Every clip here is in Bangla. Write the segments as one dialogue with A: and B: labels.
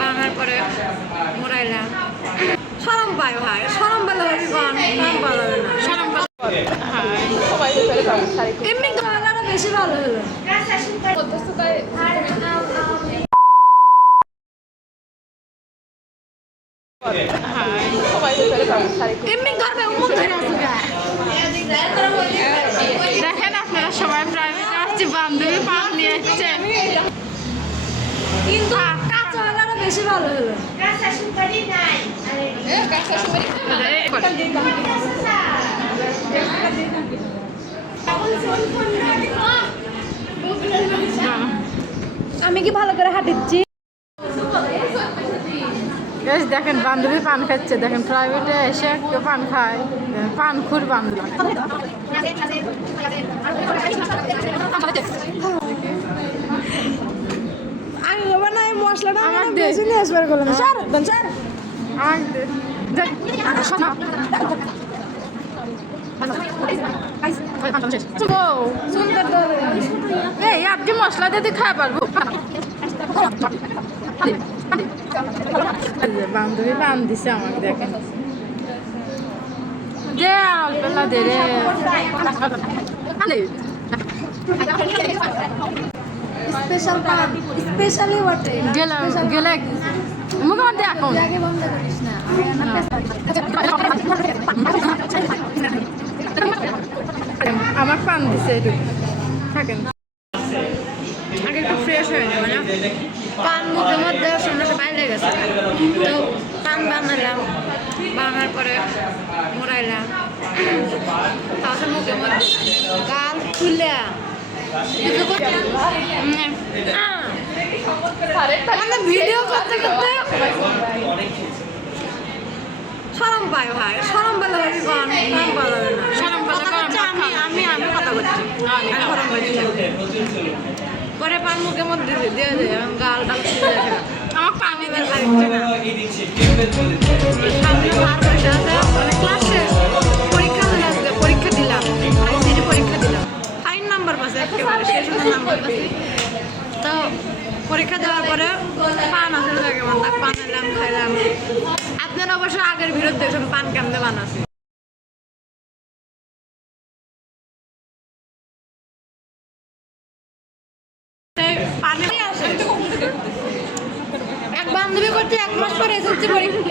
A: বানানোর পরে মোড়াইলাম। সরম পায় ভাই সরম পেলে সরম পাওয়া না। সরম এমনি তো বেশি ভালো হলো। এমনি করবে উমুক ধরে
B: দেখেন আপনারা সবাই প্রাইভেটে আসছে বান্ধবী পান নিয়ে এসছে
A: বেশি ভালো হলো। আমি কি ভালো করে হাঁটিচ্ছি?
B: বেশ দেখেন বান্ধবী পান খাচ্ছে। দেখেন প্রাইভেটে এসে কেউ পান খায়। পান খুর বান্ধবী
A: আমি বাবা না এই মশলাটা
B: আমার
A: আমার
B: দে।
A: বেশি নিয়ে আসবার করলাম স্যার স্যার
B: আমার দেখ, শোনো। এই আপনি মশলা দিয়ে খাই পারব বান্ধবী পান দিছে আমাকে দেখেন যে অল্পেলা দে রে
A: স্পেশাল পান স্পেশালি বটে
B: গেলে গেলে মুখ মধ্যে এখন।
A: আগে বন্ধ করিস না
B: আমার পান দিছে একটু থাকেন। আগে একটু ফ্রেশ হয়ে যাবে না?
A: পান মুখের মধ্যে সমস্যা বাইরে গেছে। তো পান বানালাম বানানোর পরে মোড়াইলাম। তারপরে মুখের মধ্যে গাল খুলে ভিডিও করতে করতে সরম পায় ভাই সরম পেলে হবে কন সরম পাওয়া যাবে না।
B: সরম পেলে
A: কথা
B: গরম
A: হচ্ছে
B: ভাত
A: আমি আমি আমি কথা সরম পরে পান মুখের মধ্যে দিয়ে দিয়ে গাল ডাল
B: আমার পানি
A: লাগছে না। পরীক্ষা দেওয়ার পরে পান আসলে মানে তাক পান এলাম খাইলাম। আপনারা অবশ্য আগের দেখছেন, পান কেমনে বান্ধবী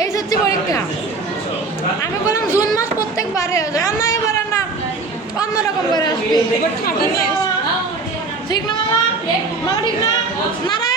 A: এসএসসি পরীক্ষা। আমি বললাম, জুন মাস প্রত্যেকবারে না এবারে না অন্যরকম করে আসবে। ঠিক না, মামা? ঠিক না না রে